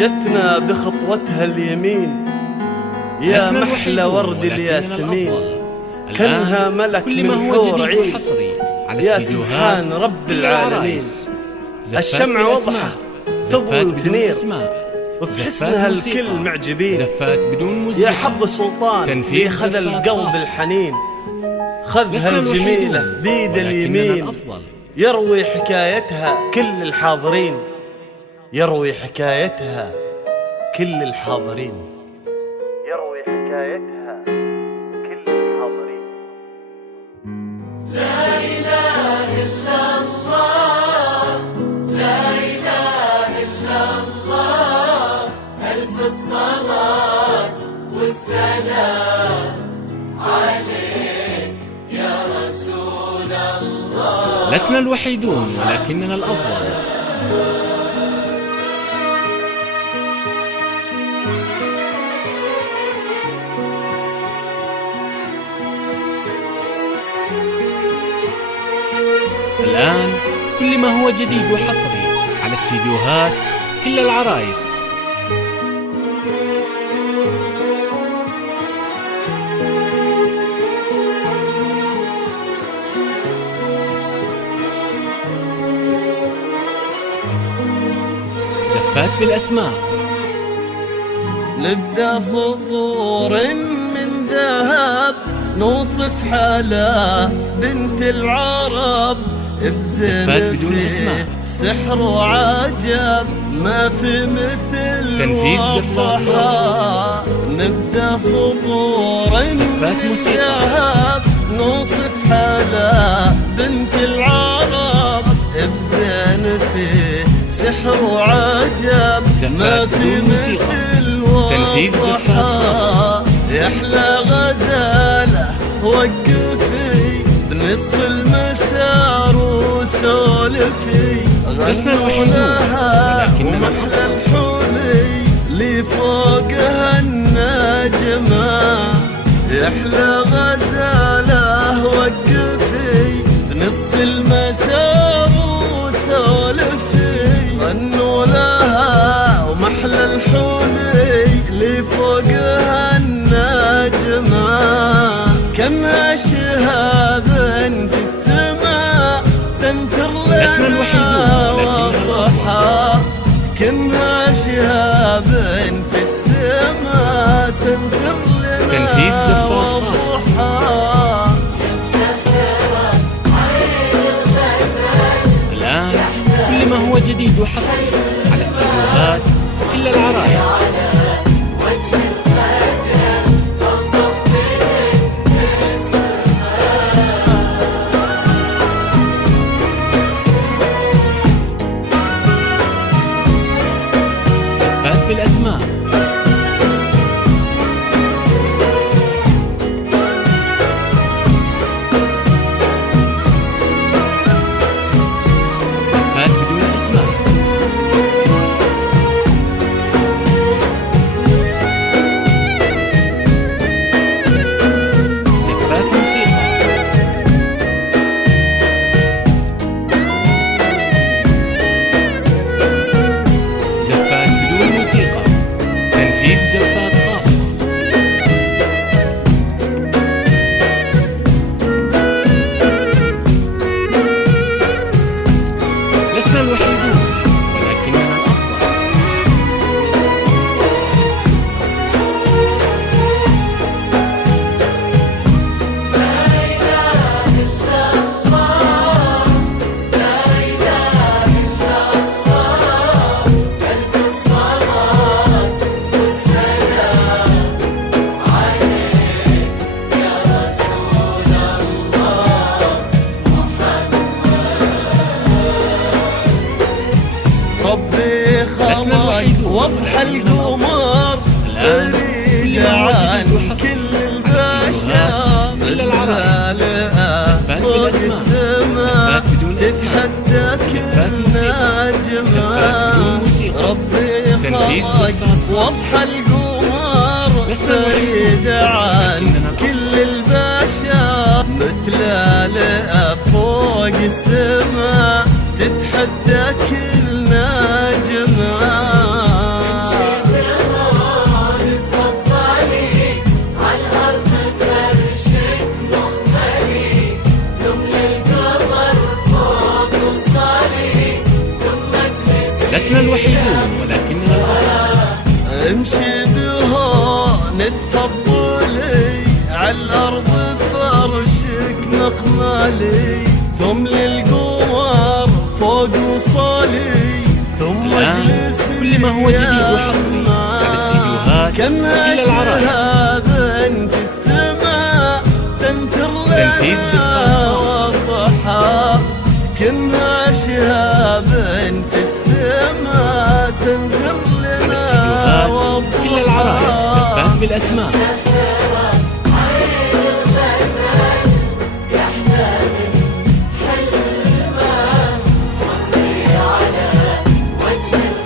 جتنا بخطوتها اليمين يا محلى ورد الياسمين، كانها ملك من حور عين. يا سبحان رب العالمين، الشمعة وضحة تضوي وتنير، وفي حسنها الكل معجبين. يا حظ سلطان في خذ القلب الحنين، خذها الجميلة بيد اليمين، يروي حكايتها كل الحاضرين، يروي حكايتها كل الحاضرين، يروي حكايتها كل الحاضرين. لا إله إلا الله، لا إله إلا الله، ألف الصلاة والسلام عليك يا رسول الله. لسنا الوحيدون ولكننا الأفضل. الآن كل ما هو جديد وحصري على استديوهات كل العرايس. زفات بالأسماء. نبدأ سطور من ذهب نوصف حالة بنت العرب، بزين في سحر وعجب ما في مثل تنفيذ زفات. نبدأ سطور من ذهب نوصف حالة بنت العرب، بزين في سحر وعجب ما في مثل وضحها. يحلى غزالة وقفي بنصف المسار وسولفي، غنوا لها ومحلى الحلي لي فوقها النجمة. يحلى غزالة وقفي بنصف المسار وسولفي، غنوا لها ومحلى الحلي لي فوقها النجمة. كمها شهاب في السماء تنثر لنا والضحى، كمها شهاب في السماء تنثر لنا والضحى. الآن كل ما هو جديد وحصري على استديوهات كل العرايس. زفات بالأسماء. زفات بدون أسماء. زفات موسيقى. زفات بدون موسيقى. تنفيذ زفات خاصة. لسنا الوحيدون ولكننا الأفضل. ربي خلق واضحى القمر، فريد عن كل البشر، متلالئة فوق السماء تتحدى كل نجمة. ربي خلق واضحى القمر، فريد عن كل البشر، متلالئة فوق السماء تتحدى كل نجمة. الوحيدون ولكننا الأفضل. امشي بهون تفضلي عالأرض فرشك مخمالي ثم للقمر فوق وصالي ثم اجلس كل ما هو جديد وحصري على السيديوهات كأنها كل العرايس. شهابا في السماء تنثر تنفيذ لنا والضحى كأنها شهابا في السماء تنثر على لنا السيديوهات والضحى كل العرايس سفاك بالأسماء.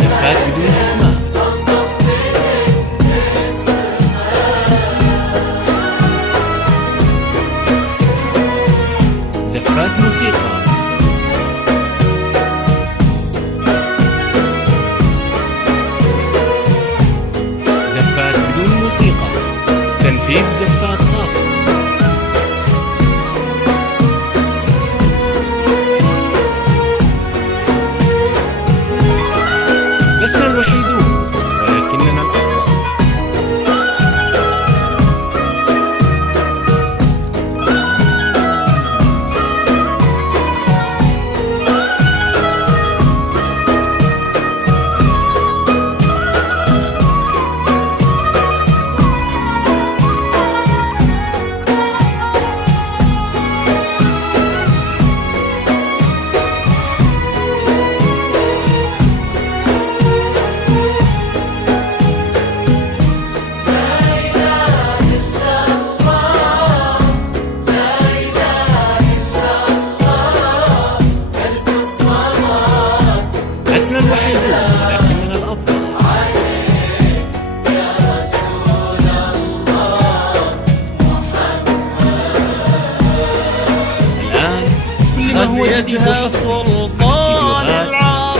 زفات بدون أسماء. زفات موسيقى. زفات بدون موسيقى. تنفيذ زفات خاصة. لسنا الوحيدون ولكننا الأفضل. لسنا الوحيدون ولكننا الأفضل. الآن كل ما هو جديد وحصري على السيديوهات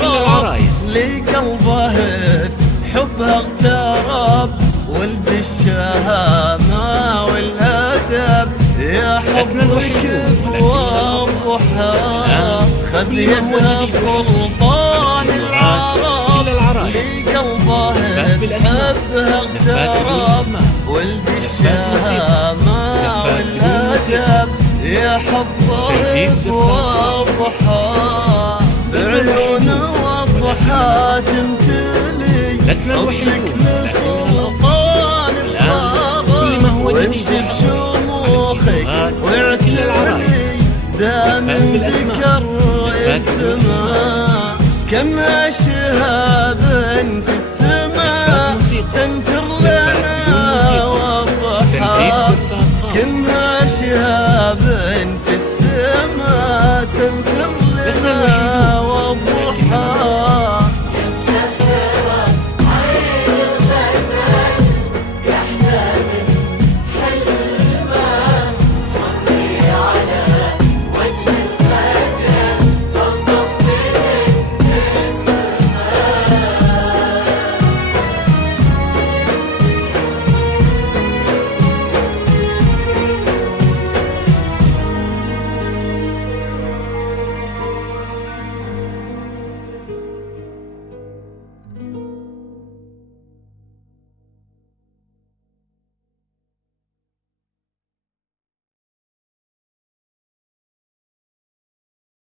كل العرايس. لقلبه حبها اغترب ولد الشهامة والأدب يا لسنا حبك الوحيدون والضحى كل ما هو خليها جديد وحصري سلطان على السيديوهات كل العرايس. لقلبه زفات بالأسماء. حبها زفات بدون اغترب أسماء. ولد زفات موسيقى. الشهامة زفات بدون موسيقى. والأدب يا تنفيذ حبه زفات والضحى بعيونه والضحى تمتلي لسنا الوحيدون لسلطان كل ما هو جديد وامشي وحصري بشموخك على السيديوهات كل العرايس. واعتني دائما زفات بالأسماء. ذكر زفات بدون السماء كما شهابا في زفات السماء موسيقى. تنثر